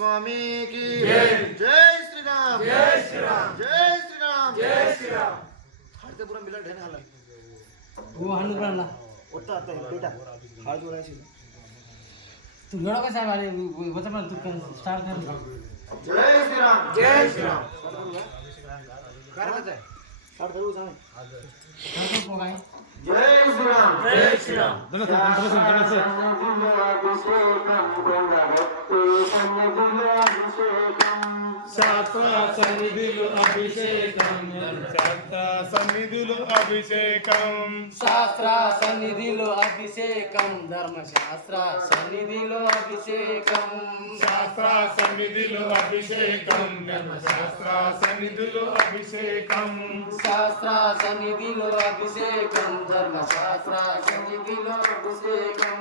స్వామికి జై శ్రీరామ్ జై శ్రీరామ్ జై శ్రీరామ్ జై శ్రీరామ్ हरते पूरा मिला ढेर हाला वो हनु करना उठता आता है बेटा हाथ जोड़ा ऐसे तू लड़ा कैसा वाले बता मैं तू कर स्टार्ट कर जय श्रीराम जय श्रीराम कर देते स्टार्ट करो समय स्टार्ट हो गए जय श्रीराम जय श्रीराम శాస్త్ర సన్నిధిలో అభిషేకం శాస్త్ర సన్నిధిలో అభిషేకం శాస్త్ర సన్నిధిలో అభిషేకం ధర్మశాస్త్ర సన్నిధిలో అభిషేకం శాస్త్ర సన్నిధిలో అభిషేకం శాస్త్ర సన్నిధిలో అభిషేకం శాస్త్ర సన్నిధిలో అభిషేకం ధర్మశాస్త్ర సన్నిధిలో అభిషేకం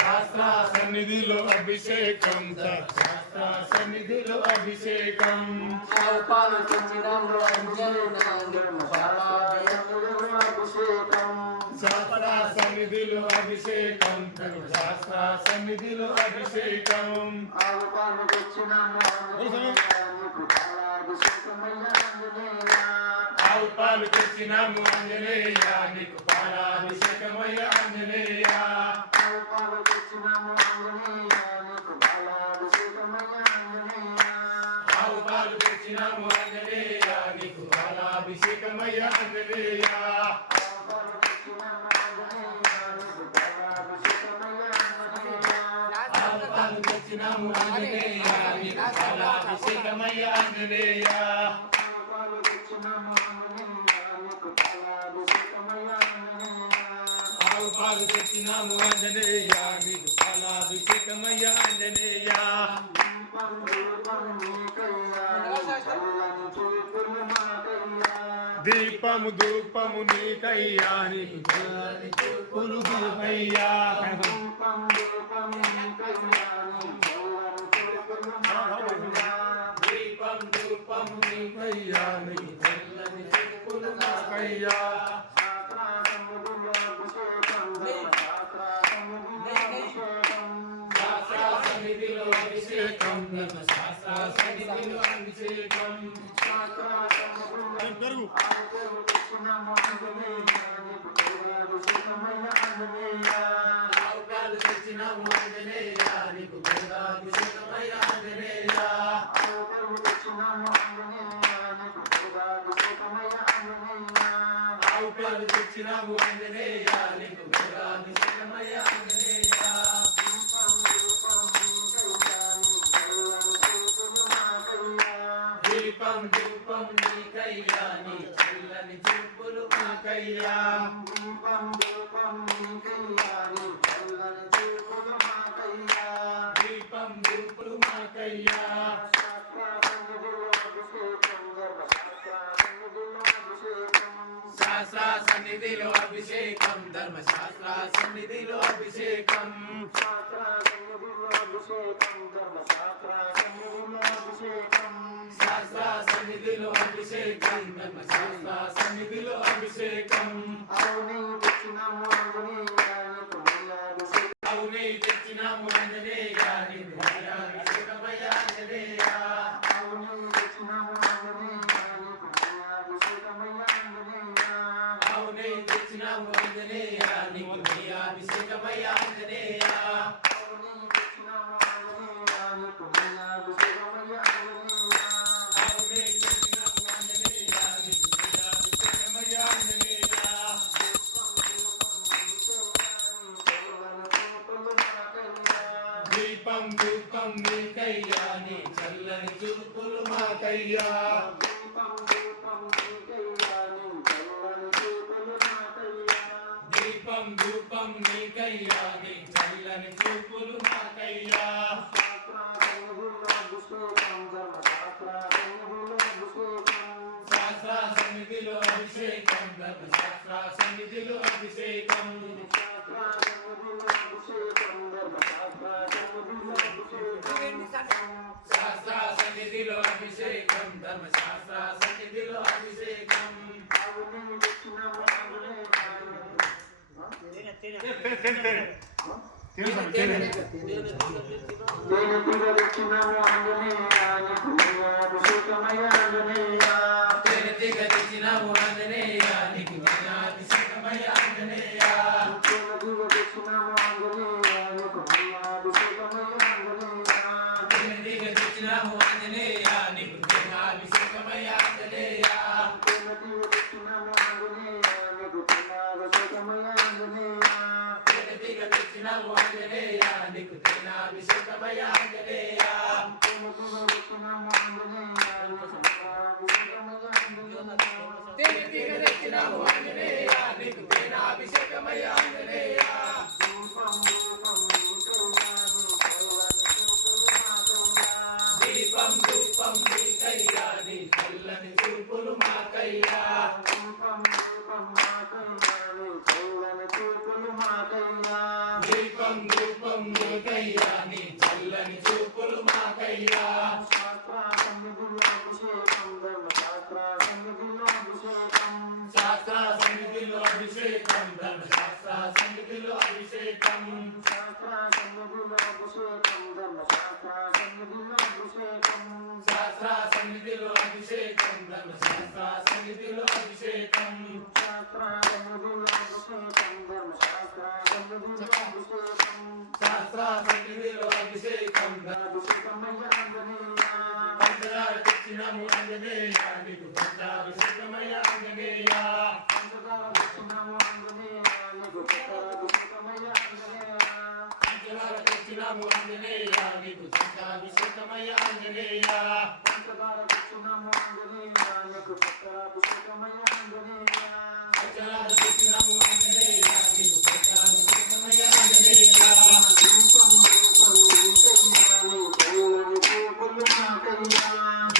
శాస్త్ర సన్నిధిలో అభిషేకం శాస్త్ర సన్నిధిలో అభిషేకం పాలు తెచ్చినాము అంజన నిర్మల అభిషేకం శాస్త్ర సన్నిధిలో అభిషేకం శాస్త్ర సన్నిధిలో అభిషేకం పాలు తెచ్చినాము ఆవు పాలు తెచ్చినాము ఆంజనేయ నీకు పాలాభిషేకమయ్య ఆంజనేయ పాలు తెచ్చినాము ఆంజనేయ నీకు పాలాభిషేకమయ్య ఆంజనేయ ఆవు పాలు తెచ్చినాము ఆంజనేయ నీకు పాలాభిషేకమయ్య ఆంజనేయ ఆవు పాలు తెచ్చినాము ఆంజనేయ నీకు పాలాభిషేకమయ్య ఆంజనేయ ఆవు పాలు తెచ్చినాము ఆంజనేయ నీకు పాలాభిషేకమయ్య ఆంజనేయ దీపము ధూపము నీకయ్యా నీకు చల్లని చూపులు దులుపయ్యా దీపం ధూపము నీకయ్యా నీకు చల్లని చూపులు నాకయ్యా శాస్త్ర సన్నిధిలో అభిషేకం శాస్త్ర సన్నిధిలో అభిషేకం ఆవుపాలు తెచ్చినాము ఆంజనేయ నీకు గంగాభిషేకమయ్య ఆంజనేయ ఆవుపాలు తెచ్చినాము ఆంజనేయ నీకు గంగాభిషేకమయ్య ఆంజనేయ దీపం దీపం నీకయ్యా నీ చల్లని చూపులు మాకయ్యా దీపం దీపులు మాకయ్యా శాస్త్ర సన్నిధిలో అభిషేకం ధర్మశాస్త్ర సన్నిధిలో అభిషేకం శాస్త్ర సన్నిధిలో అభిషేకం ధర్మశాస్త్ర సన్నిధిలో అభిషేకం అవునే తెచ్చినాము ఆంజనేయ నీకు అభిషేకమయ్య ఆంజనేయ అవునే తెచ్చినాము ఆంజనేయ నీకు అభిషేకమయ్య ఆంజనేయ దీపం దీపం నీకయ్యా నీ చల్లని చూపులు మాకయ్యా దీపం దీపం నీకయ్యా నీ చల్లని చూపులు మాకయ్యా శాస్త్ర సన్నిధిలో అభిషేకం ధర్మశాస్త్ర సన్నిధిలో అభిషేకం శాస్త్ర సన్నిధిలో అభిషేకం ధర్మశాస్త్ర సన్నిధిలో అభిషేకం దీపం రూపం నీకయ్యా నీ చల్లని చూపులు మాకయ్యా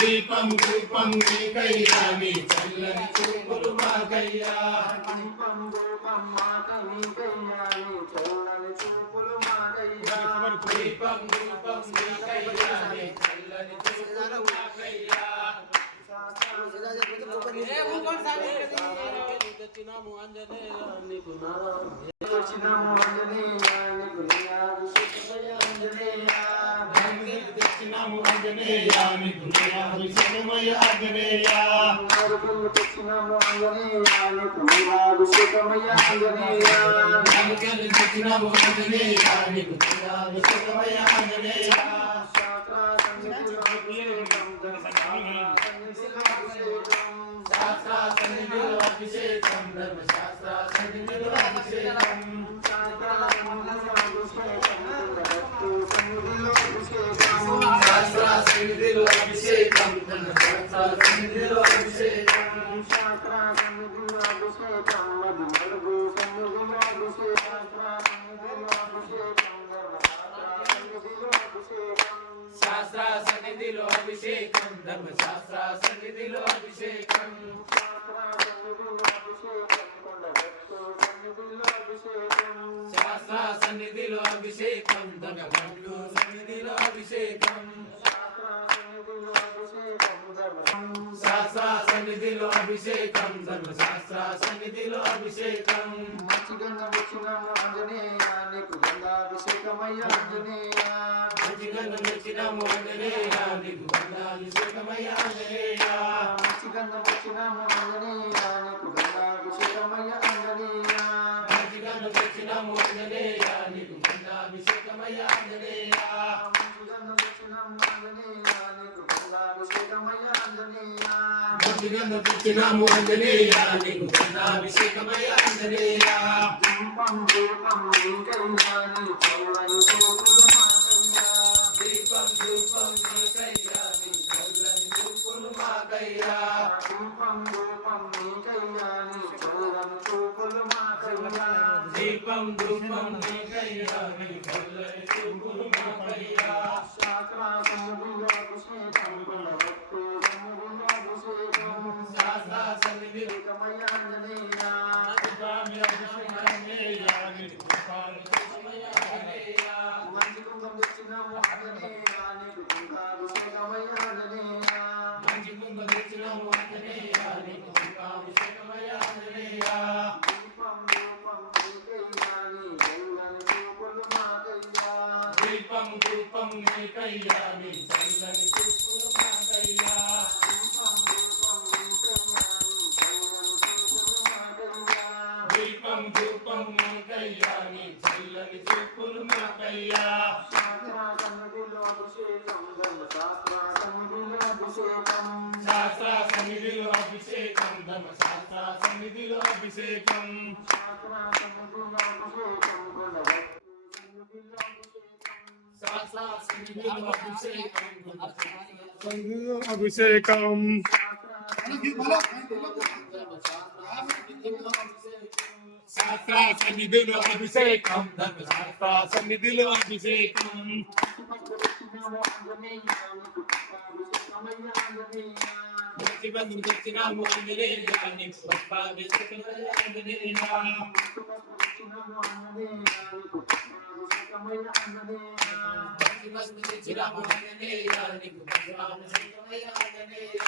దీపం రూపం నీకయ్యా నీ చల్లని చూపులు మాకయ్యా శాస్త్ర సన్నిధిలో అభిషేకం ధర్మశాస్త్ర సన్నిధిలో అభిషేకం శాస్త్ర సన్నిధిలో అభిషేకం సన్నిధిలో అభిషేకం శాస్త్ర సన్నిధిలో అభిషేకం ధర్మశాస్త్ర సన్నిధిలో అభిషేకం బంధువులు తెచ్చినాము ఆంజనేయాన్ని గొప్ప వెతుకుతున్న ఆంజనేయ తెచ్చినాము ఆంజనేయాన్ని గొప్ప వెతుకుతున్న ఆంజనేయ